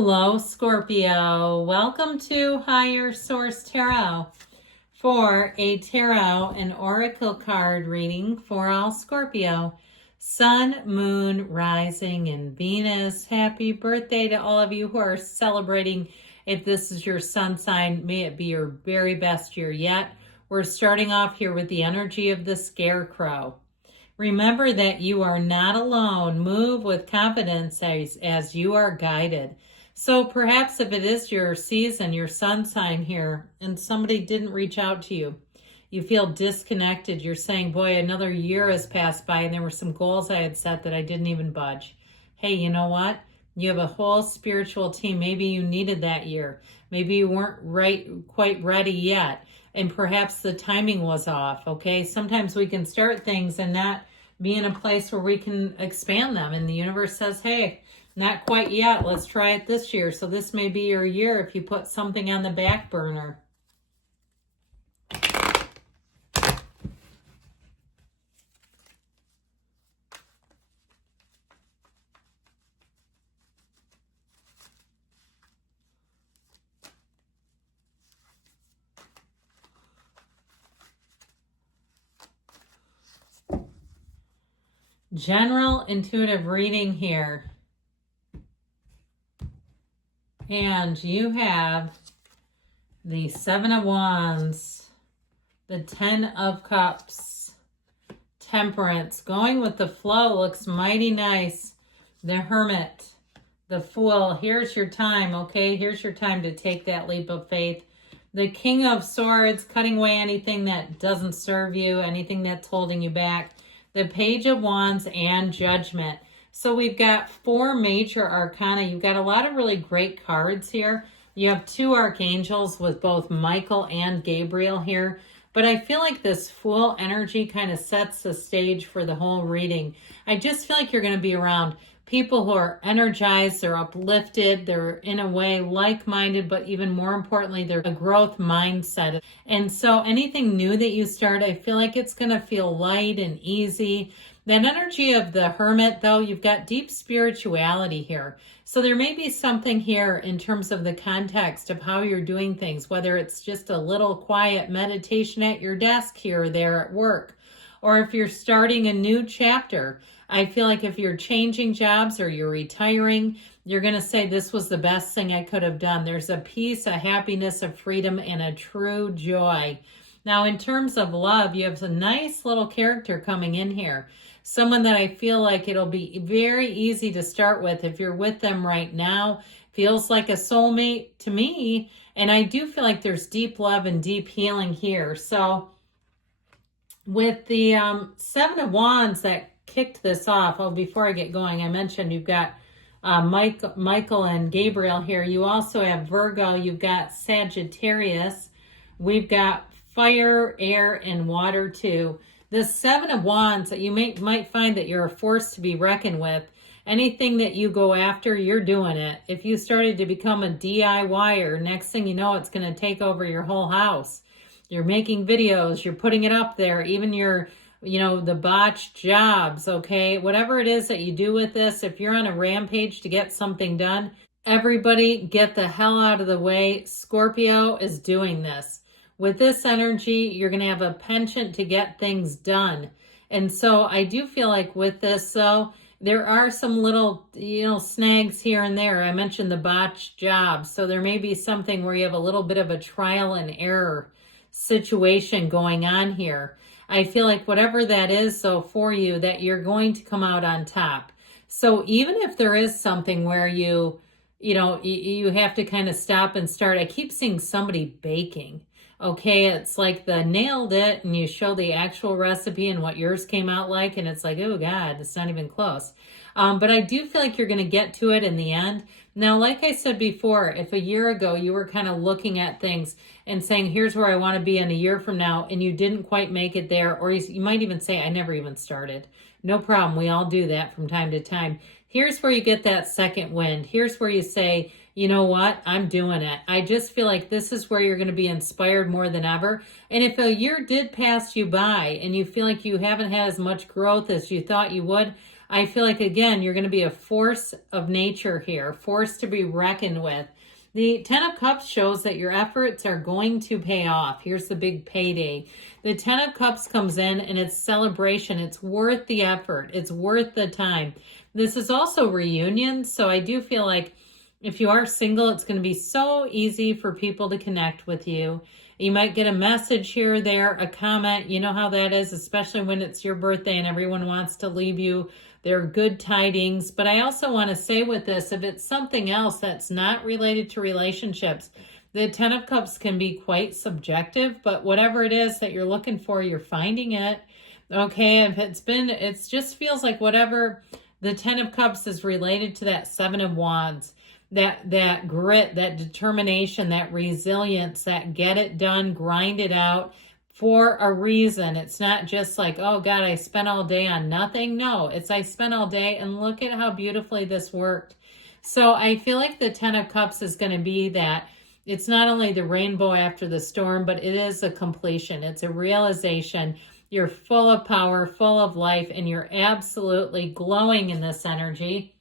Hello, Scorpio. Welcome to Higher Source Tarot for a tarot and oracle card reading for all Scorpio. Sun, Moon, Rising, and Venus. Happy birthday to all of you who are celebrating. If this is your sun sign, may it be your very best year yet. We're starting off here with the energy of the Scarecrow. Remember that you are not alone. Move with confidence as you are guided. So perhaps if it is your season, your sun sign here, and somebody didn't reach out to you, you feel disconnected. You're saying, boy, another year has passed by and there were some goals I had set that I didn't even budge. Hey, you know what? You have a whole spiritual team. Maybe you needed that year. Maybe you weren't quite ready yet. And perhaps the timing was off, okay? Sometimes we can start things and not be in a place where we can expand them. And the universe says, hey, not quite yet. Let's try it this year. So this may be your year if you put something on the back burner. General intuitive reading here. And you have the Seven of Wands, the Ten of Cups, Temperance. Going with the flow looks mighty nice. The Hermit, the Fool. Here's your time, okay? Here's your time to take that leap of faith. The King of Swords, cutting away anything that doesn't serve you, anything that's holding you back. The Page of Wands and Judgment. So we've got four major arcana. You've got a lot of really great cards here. You have two archangels with both Michael and Gabriel here. But I feel like this Fool energy kind of sets the stage for the whole reading. I just feel like you're going to be around people who are energized, they're uplifted, they're in a way like-minded, but even more importantly, they're a growth mindset. And so anything new that you start, I feel like it's going to feel light and easy. That energy of the Hermit, though, you've got deep spirituality here. So there may be something here in terms of the context of how you're doing things, whether it's just a little quiet meditation at your desk here or there at work, or if you're starting a new chapter. I feel like if you're changing jobs or you're retiring, you're going to say, this was the best thing I could have done. There's a peace, a happiness, a freedom, and a true joy. Now, in terms of love, you have a nice little character coming in here. Someone that I feel like it'll be very easy to start with if you're with them right now. Feels like a soulmate to me. And I do feel like there's deep love and deep healing here. So with the Seven of Wands that kicked this off, before I get going, I mentioned you've got Michael and Gabriel here. You also have Virgo. You've got Sagittarius. We've got fire, air, and water too. The Seven of Wands, that you might find that you're a force to be reckoned with. Anything that you go after, you're doing it. If you started to become a DIYer, next thing you know, it's going to take over your whole house. You're making videos, you're putting it up there, even your, the botched jobs, okay? Whatever it is that you do with this, if you're on a rampage to get something done, everybody get the hell out of the way. Scorpio is doing this. With this energy, you're going to have a penchant to get things done. And so I do feel like with this, though, there are some little, snags here and there. I mentioned the botched jobs. So there may be something where you have a little bit of a trial and error situation going on here. I feel like whatever that is, so for you, that you're going to come out on top. So even if there is something where you have to kind of stop and start, I keep seeing somebody baking. Okay, it's like the nailed it and you show the actual recipe and what yours came out like, and it's like, oh God, it's not even close. But I do feel like you're going to get to it in the end. Now, like I said before, if a year ago you were kind of looking at things and saying, here's where I want to be in a year from now, and you didn't quite make it there, or you might even say, I never even started. No problem. We all do that from time to time. Here's where you get that second wind. Here's where you say, you know what? I'm doing it. I just feel like this is where you're going to be inspired more than ever. And if a year did pass you by and you feel like you haven't had as much growth as you thought you would, I feel like, again, you're going to be a force of nature here, force to be reckoned with. The Ten of Cups shows that your efforts are going to pay off. Here's the big payday. The Ten of Cups comes in and it's celebration. It's worth the effort. It's worth the time. This is also reunion. So I do feel like if you are single, it's going to be so easy for people to connect with you. You might get a message here or there, a comment. You know how that is, especially when it's your birthday and everyone wants to leave you their good tidings. But I also want to say with this, if it's something else that's not related to relationships, the Ten of Cups can be quite subjective, but whatever it is that you're looking for, you're finding it. Okay, if it just feels like whatever the Ten of Cups is related to that Seven of Wands, that grit, that determination, that resilience, that get it done, grind it out for a reason. It's not just like, oh God, I spent all day on nothing. No, it's I spent all day and look at how beautifully this worked. So I feel like the Ten of Cups is going to be that it's not only the rainbow after the storm, but it is a completion. It's a realization. You're full of power, full of life, and you're absolutely glowing in this energy.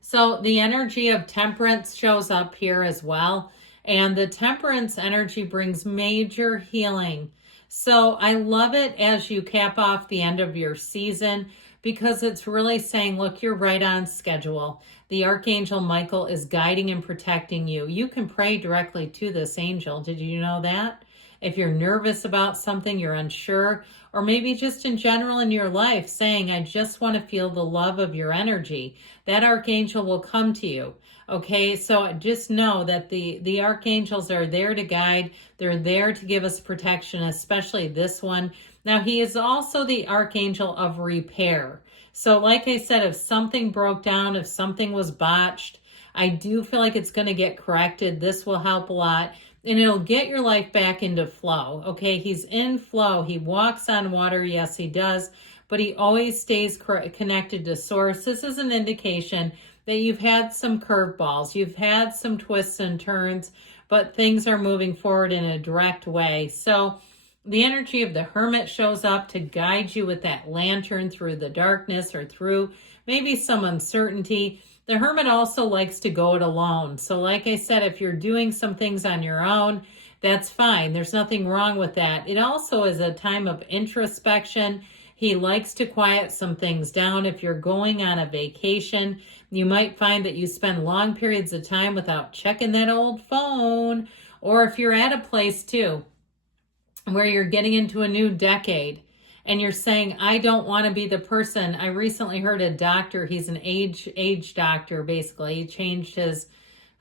So the energy of temperance shows up here as well. And the temperance energy brings major healing. So I love it as you cap off the end of your season because it's really saying, look, you're right on schedule. The Archangel Michael is guiding and protecting you. You can pray directly to this angel. Did you know that? If you're nervous about something, you're unsure, or maybe just in general in your life saying, I just want to feel the love of your energy, that archangel will come to you. Okay, so just know that the archangels are there to guide. They're there to give us protection, especially this one. Now, he is also the archangel of repair. So like I said, if something broke down, if something was botched, I do feel like it's going to get corrected. This will help a lot. And it'll get your life back into flow. Okay, he's in flow. He walks on water. Yes, he does. But he always stays connected to source. This is an indication that you've had some curveballs. You've had some twists and turns, but things are moving forward in a direct way. So the energy of the Hermit shows up to guide you with that lantern through the darkness or through maybe some uncertainty. The Hermit also likes to go it alone. So like I said, if you're doing some things on your own, that's fine. There's nothing wrong with that. It also is a time of introspection. He likes to quiet some things down. If you're going on a vacation, you might find that you spend long periods of time without checking that old phone. Or if you're at a place too, where you're getting into a new decade, and you're saying, I don't want to be the person. I recently heard a doctor, he's an age doctor, basically. He changed his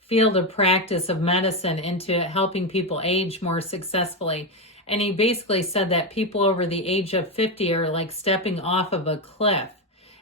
field of practice of medicine into helping people age more successfully. And he basically said that people over the age of 50 are like stepping off of a cliff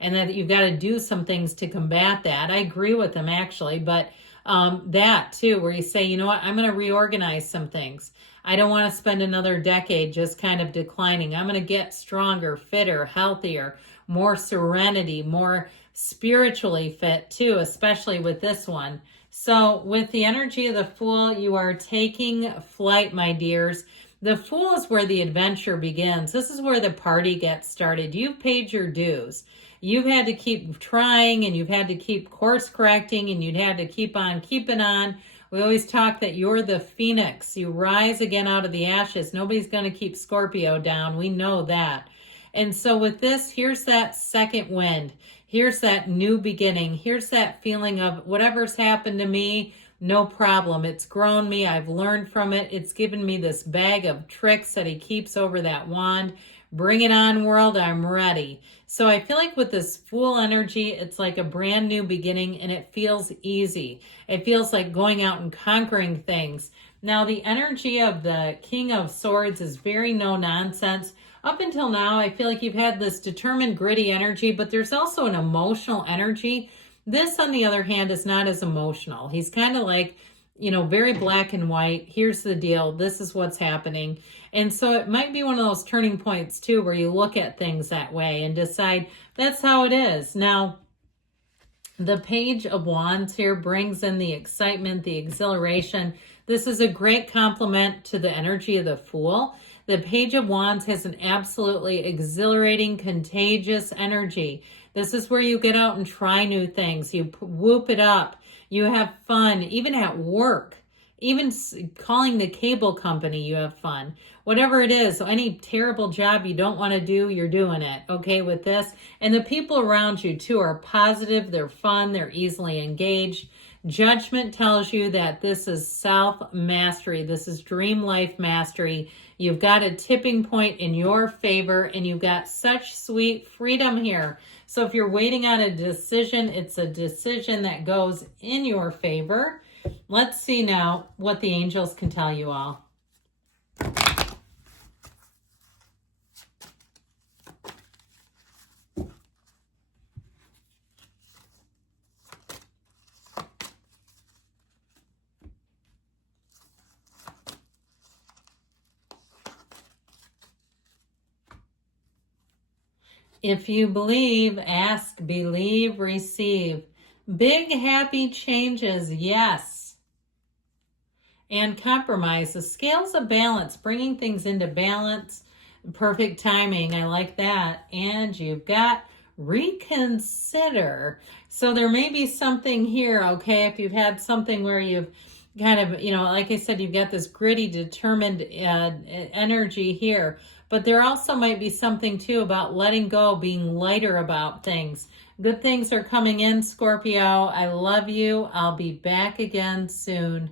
and that you've got to do some things to combat that. I agree with him actually, but that too, where you say, you know what, I'm going to reorganize some things. I don't want to spend another decade just kind of declining. I'm going to get stronger, fitter, healthier, more serenity, more spiritually fit too, especially with this one. So with the energy of the Fool, you are taking flight, my dears. The Fool is where the adventure begins. This is where the party gets started. You've paid your dues. You've had to keep trying and you've had to keep course correcting and you'd had to keep on keeping on. We always talk that you're the phoenix. You rise again out of the ashes. Nobody's going to keep Scorpio down. We know that. And so with this, here's that second wind. Here's that new beginning. Here's that feeling of whatever's happened to me, no problem. It's grown me. I've learned from it. It's given me this bag of tricks that he keeps over that wand. Bring it on, world. I'm ready. So I feel like with this Fool energy, it's like a brand new beginning and it feels easy. It feels like going out and conquering things. Now, the energy of the King of Swords is very no nonsense. Up until now, I feel like you've had this determined, gritty energy, but there's also an emotional energy. This, on the other hand, is not as emotional. He's kind of like, you know, very black and white. Here's the deal. This is what's happening. And so it might be one of those turning points too, where you look at things that way and decide that's how it is. Now, the Page of Wands here brings in the excitement, the exhilaration. This is a great compliment to the energy of the Fool. The Page of Wands has an absolutely exhilarating, contagious energy. This is where you get out and try new things. You whoop it up. You have fun, even at work. Even calling the cable company, you have fun. Whatever it is, any terrible job you don't want to do, you're doing it, okay, with this. And the people around you, too, are positive. They're fun. They're easily engaged. Judgment tells you that this is self-mastery. This is dream life mastery. You've got a tipping point in your favor, and you've got such sweet freedom here. So if you're waiting on a decision, it's a decision that goes in your favor. Let's see now what the angels can tell you all. If you believe, ask, believe, receive. Big happy changes, yes. And compromise. The scales of balance, bringing things into balance. Perfect timing, I like that. And you've got reconsider. So there may be something here, okay, if you've had something where you've kind of, like I said, you've got this gritty, determined energy here. But there also might be something, too, about letting go, being lighter about things. Good things are coming in, Scorpio. I love you. I'll be back again soon.